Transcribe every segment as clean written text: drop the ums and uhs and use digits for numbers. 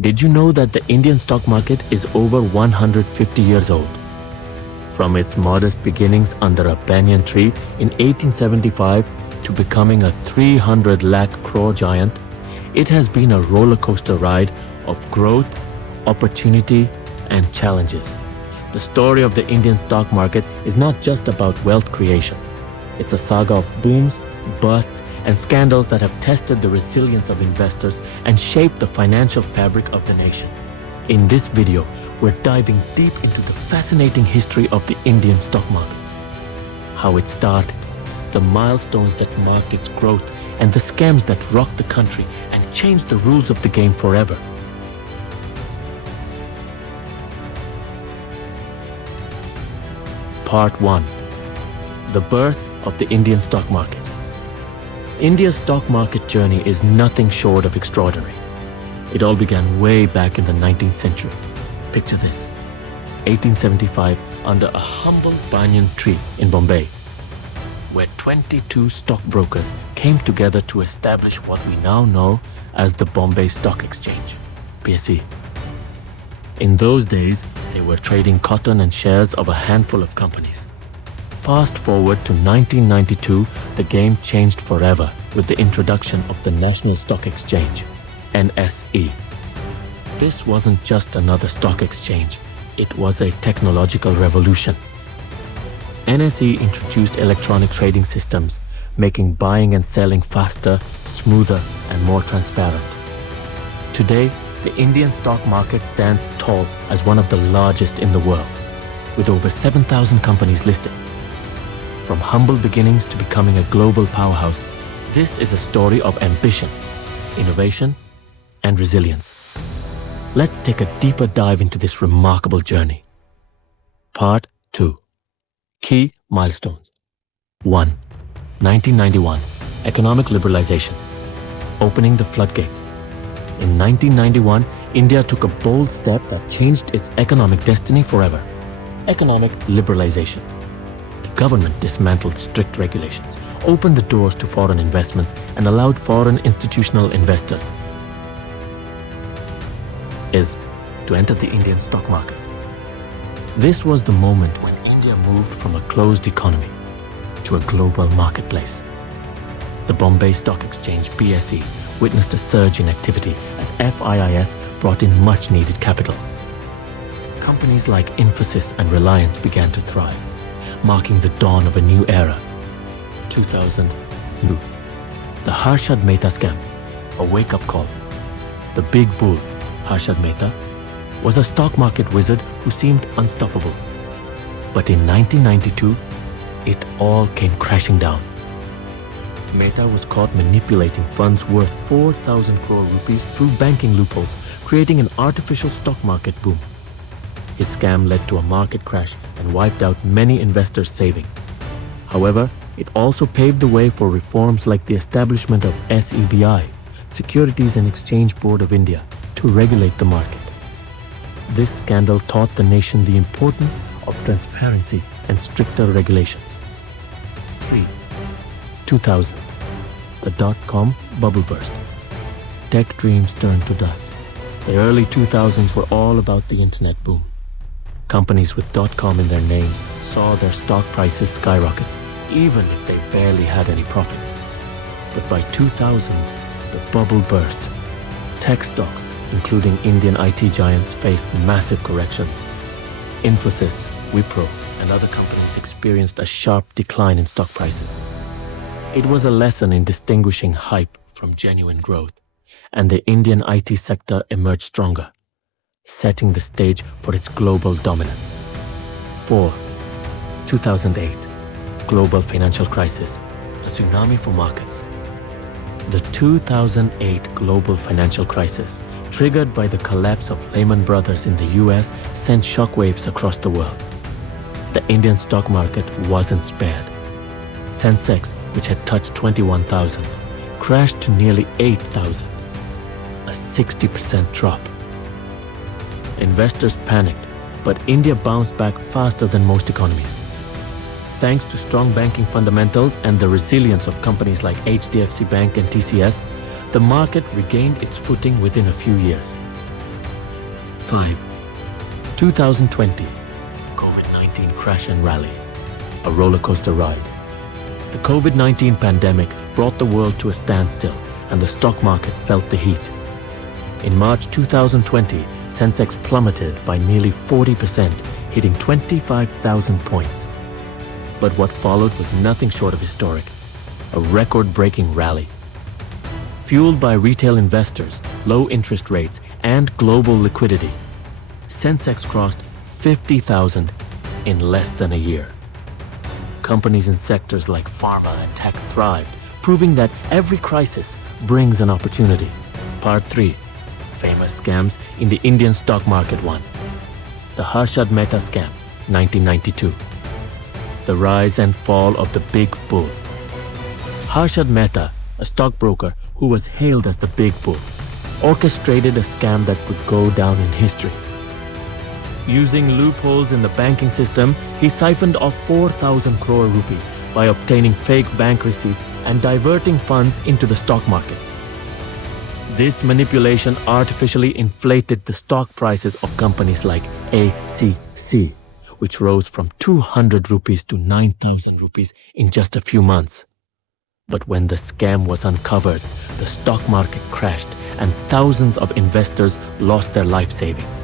Did you know that the Indian stock market is over 150 years old? From its modest beginnings under a banyan tree in 1875 to becoming a 300 lakh crore giant, it has been a roller coaster ride of growth, opportunity, and challenges. The story of the Indian stock market is not just about wealth creation. It's a saga of booms, busts, and scandals that have tested the resilience of investors and shaped the financial fabric of the nation. In this video, we're diving deep into the fascinating history of the Indian stock market. How it started, the milestones that marked its growth, and the scams that rocked the country and changed the rules of the game forever. Part 1. The birth of the Indian stock market. India's stock market journey is nothing short of extraordinary. It all began way back in the 19th century. Picture this: 1875, under a humble banyan tree in Bombay, where 22 stockbrokers came together to establish what we now know as the Bombay Stock Exchange, BSE. In those days, they were trading cotton and shares of a handful of companies. Fast forward to 1992, the game changed forever with the introduction of the National Stock Exchange, NSE. This wasn't just another stock exchange, it was a technological revolution. NSE introduced electronic trading systems, making buying and selling faster, smoother, and more transparent. Today, the Indian stock market stands tall as one of the largest in the world, with over 7,000 companies listed. From humble beginnings to becoming a global powerhouse, this is a story of ambition, innovation, and resilience. Let's take a deeper dive into this remarkable journey. Part 2. Key milestones. 1. 1991. Economic liberalization. Opening the floodgates. In 1991, India took a bold step that changed its economic destiny forever. Economic liberalization. The government dismantled strict regulations, opened the doors to foreign investments, and allowed foreign institutional investors to enter the Indian stock market. This was the moment when India moved from a closed economy to a global marketplace. The Bombay Stock Exchange, BSE, witnessed a surge in activity as FIIs brought in much-needed capital. Companies like Infosys and Reliance began to thrive, marking the dawn of a new era. 2002. The Harshad Mehta scam, a wake-up call. The big bull, Harshad Mehta, was a stock market wizard who seemed unstoppable. But in 1992, it all came crashing down. Mehta was caught manipulating funds worth 4,000 crore rupees through banking loopholes, creating an artificial stock market boom. His scam led to a market crash and wiped out many investors' savings. However, it also paved the way for reforms like the establishment of SEBI, Securities and Exchange Board of India, to regulate the market. This scandal taught the nation the importance of transparency and stricter regulations. 3. 2000. The dot-com bubble burst. Tech dreams turned to dust. The early 2000s were all about the internet boom. Companies with .com in their names saw their stock prices skyrocket, even if they barely had any profits. But by 2000, the bubble burst. Tech stocks, including Indian IT giants, faced massive corrections. Infosys, Wipro, and other companies experienced a sharp decline in stock prices. It was a lesson in distinguishing hype from genuine growth, and the Indian IT sector emerged stronger, setting the stage for its global dominance. 4. 2008. Global financial crisis, a tsunami for markets. The 2008 global financial crisis, triggered by the collapse of Lehman Brothers in the US, sent shockwaves across the world. The Indian stock market wasn't spared. Sensex, which had touched 21,000, crashed to nearly 8,000, a 60% drop. Investors panicked, but India bounced back faster than most economies. Thanks to strong banking fundamentals and the resilience of companies like HDFC Bank and TCS, the market regained its footing within a few years. 5. 2020, COVID-19 crash and rally, a rollercoaster ride. The COVID-19 pandemic brought the world to a standstill and the stock market felt the heat. In March 2020, Sensex plummeted by nearly 40%, hitting 25,000 points. But what followed was nothing short of historic, a record-breaking rally. Fueled by retail investors, low interest rates, and global liquidity, Sensex crossed 50,000 in less than a year. Companies in sectors like pharma and tech thrived, proving that every crisis brings an opportunity. Part 3. Famous scams in the Indian stock market 1. The Harshad Mehta scam, 1992. The rise and fall of the big bull. Harshad Mehta, a stockbroker who was hailed as the big bull, orchestrated a scam that would go down in history. Using loopholes in the banking system, he siphoned off 4,000 crore rupees by obtaining fake bank receipts and diverting funds into the stock market. This manipulation artificially inflated the stock prices of companies like ACC, which rose from 200 rupees to 9,000 rupees in just a few months. But when the scam was uncovered, the stock market crashed and thousands of investors lost their life savings.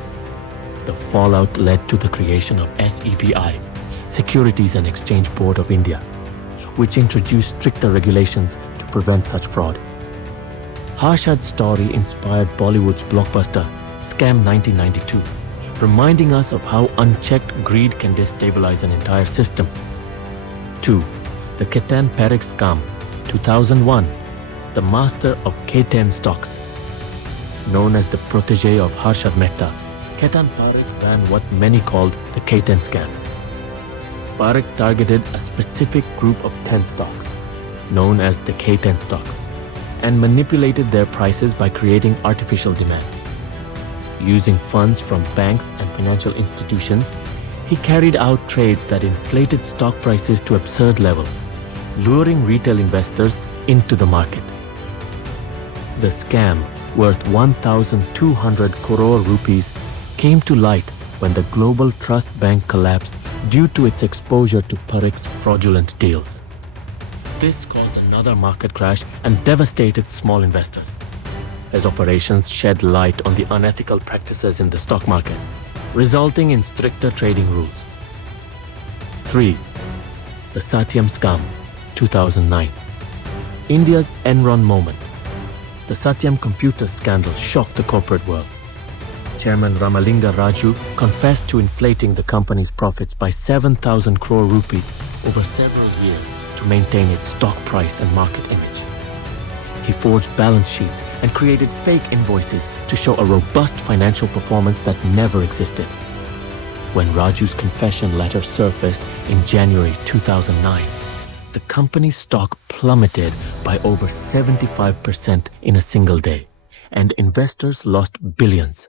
The fallout led to the creation of SEBI, Securities and Exchange Board of India, which introduced stricter regulations to prevent such fraud. Harshad's story inspired Bollywood's blockbuster Scam 1992, reminding us of how unchecked greed can destabilize an entire system. 2. The Ketan Parekh scam, 2001, the master of K10 stocks. Known as the protege of Harshad Mehta, Ketan Parekh ran what many called the K10 scam. Parekh targeted a specific group of 10 stocks, known as the K10 stocks, and manipulated their prices by creating artificial demand. Using funds from banks and financial institutions, he carried out trades that inflated stock prices to absurd levels, luring retail investors into the market. The scam, worth 1,200 crore rupees, came to light when the global trust bank collapsed due to its exposure to Parekh's fraudulent deals. This caused another market crash and devastated small investors. His operations shed light on the unethical practices in the stock market, resulting in stricter trading rules. 3. The Satyam scam, 2009. India's Enron moment. The Satyam computer scandal shocked the corporate world. Chairman Ramalinga Raju confessed to inflating the company's profits by 7,000 crore rupees over several years to maintain its stock price and market image. He forged balance sheets and created fake invoices to show a robust financial performance that never existed. When Raju's confession letter surfaced in January 2009, the company's stock plummeted by over 75% in a single day, and investors lost billions.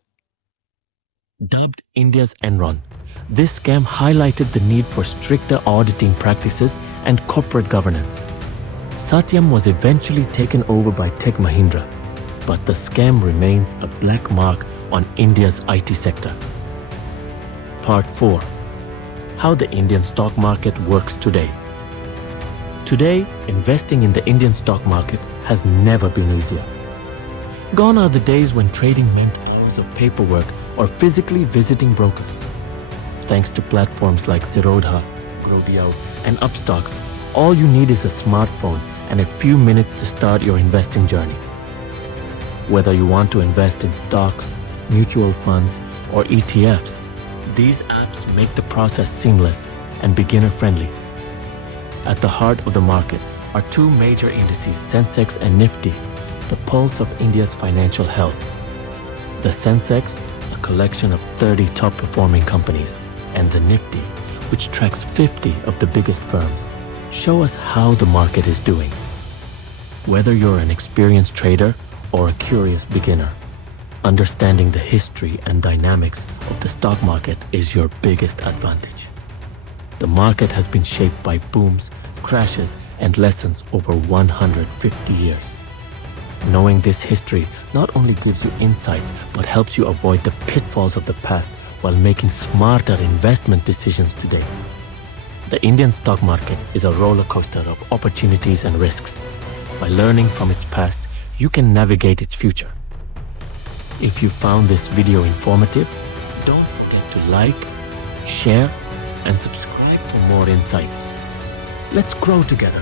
Dubbed India's Enron, this scam highlighted the need for stricter auditing practices and corporate governance. Satyam was eventually taken over by Tech Mahindra, but the scam remains a black mark on India's IT sector. Part 4. How the Indian stock market works today. Today, investing in the Indian stock market has never been easier. Gone are the days when trading meant hours of paperwork or physically visiting brokers. Thanks to platforms like Zerodha, Grodio, and Upstocks, all you need is a smartphone and a few minutes to start your investing journey. Whether you want to invest in stocks, mutual funds, or ETFs, these apps make the process seamless and beginner-friendly. At the heart of the market are two major indices, Sensex and Nifty, the pulse of India's financial health. The Sensex, a collection of 30 top-performing companies, and the Nifty, which tracks 50 of the biggest firms, show us how the market is doing. Whether you're an experienced trader or a curious beginner, understanding the history and dynamics of the stock market is your biggest advantage. The market has been shaped by booms, crashes, and lessons over 150 years. Knowing this history not only gives you insights but helps you avoid the pitfalls of the past while making smarter investment decisions today. The Indian stock market is a roller coaster of opportunities and risks. By learning from its past, you can navigate its future. If you found this video informative, don't forget to like, share, and subscribe for more insights. Let's grow together.